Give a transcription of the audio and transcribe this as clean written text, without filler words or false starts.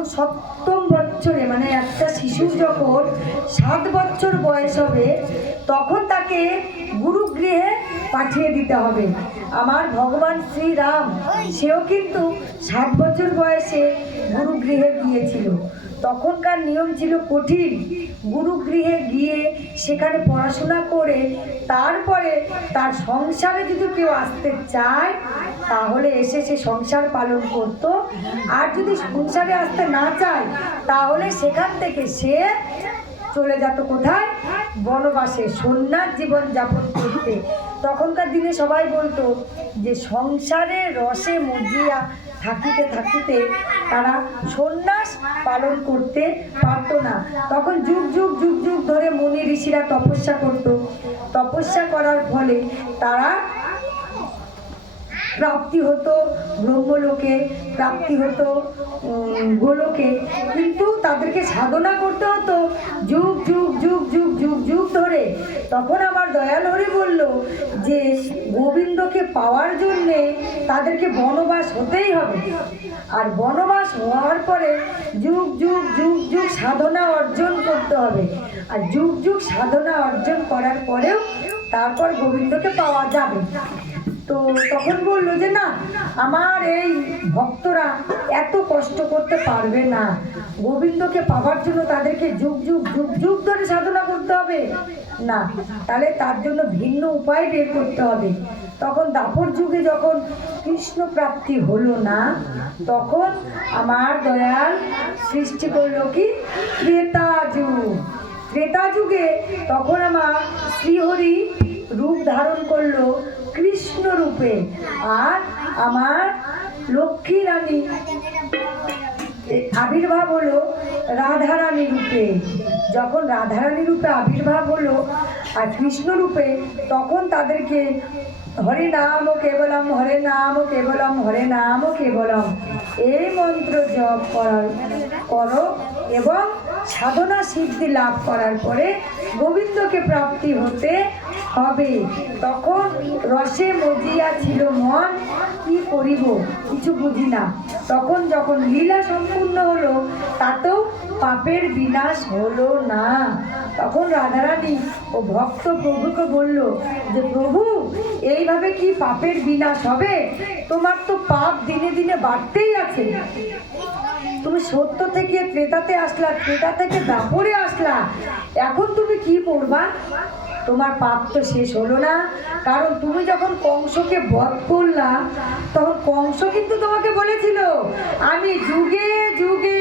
তখন সপ্তম বছরে, মানে একটা শিশু যখন 7 বছর বয়স হবে তখন তাকে গুরুগৃহে পাঠিয়ে দিতে হবে। আমার ভগবান শ্রীরাম সেও কিন্তু 7 বছর বয়সে গুরুগৃহে গিয়েছিল। তখনকার নিয়ম ছিল কঠিন। গুরুগৃহে গিয়ে সেখানে পড়াশোনা করে তারপরে তার সংসারে যদি কেউ আসতে চায় তাহলে এসে সে সংসার পালন করত, আর যদি সংসারে আসতে না চায় তাহলে সেখান থেকে সে চলে যেত কোথায়? বনবাসে, সন্ন্যাস জীবন যাপন করতে। তখনকার দিনে সবাই বলতো যে সংসারে রসে মজিয়া থাকিতে থাকিতে তারা সন্ন্যাস পালন করতে পারতো না। তখন যুগ যুগ যুগ যুগ ধরে মুনি ঋষিরা তপস্যা করত। তপস্যা করার ফলে তারা প্রাপ্তি হতো ব্রহ্মলোকে, প্রাপ্তি হতো গোলোকে, কিন্তু তাদেরকে সাধনা করতে হতো যুগ যুগ যুগ যুগ যুগ যুগ ধরে। তখন আমার দয়াল হরি বলল যে গোবিন্দকে পাওয়ার জন্যে তাদেরকে বনবাস হতেই হবে, আর বনবাস হওয়ার পরে যুগ যুগ যুগ যুগ সাধনা অর্জন করতে হবে, আর যুগ যুগ সাধনা অর্জন করার পরেও তারপর গোবিন্দকে পাওয়া যাবে। তো তখন বললো যে না, আমার এই ভক্তরা এত কষ্ট করতে পারবে না, গোবিন্দকে পাওয়ার জন্য তাদেরকে যুগ যুগ যুগ যুগ ধরে সাধনা করতে হবে না, তাহলে তার জন্য ভিন্ন উপায় বের করতে হবে। তখন দাপর যুগে যখন কৃষ্ণ প্রাপ্তি হলো না, তখন আমার দয়াল সৃষ্টি করলো কি ত্রেতা যুগ। ত্রেতা যুগে তখন আমার শ্রীহরি রূপ ধারণ করলো কৃষ্ণ রূপে, আর আমার লক্ষ্মী রানী আবির্ভাব হলো রাধারানী রূপে। যখন রাধারানী রূপে আবির্ভাব হলো আর কৃষ্ণ রূপে, তখন তাদেরকে হরে নাম কেবলম, হরে নাম কেবলম, হরে নাম কেবলম এই মন্ত্র জপ করো এবং সাধনা সিদ্ধি লাভ করার পরে গোবিন্দকে প্রাপ্তি হতে হবে। তখন রসে মজিয়া ছিল মন, কি করিব কিছু বুঝি না। তখন যখন লীলা সম্পূর্ণ হলো তাতেও পাপের বিনাশ হলো না। তখন রাধারানী ও ভক্ত প্রভুকে বলল যে প্রভু, এইভাবে কি পাপের বিনাশ হবে? তোমার তো পাপ দিনে দিনে বাড়তেই আছে। তুমি সত্য থেকে ত্রেতাতে আসলা, ত্রেতা থেকে দাপরে আসলা, এখন তুমি কি করবা? তোমার পাপ তো শেষ হলো না। কারণ তুমি যখন কংসকে বধ করলা তখন কংস কিন্তু তোমাকে বলেছিল আমি যুগে যুগে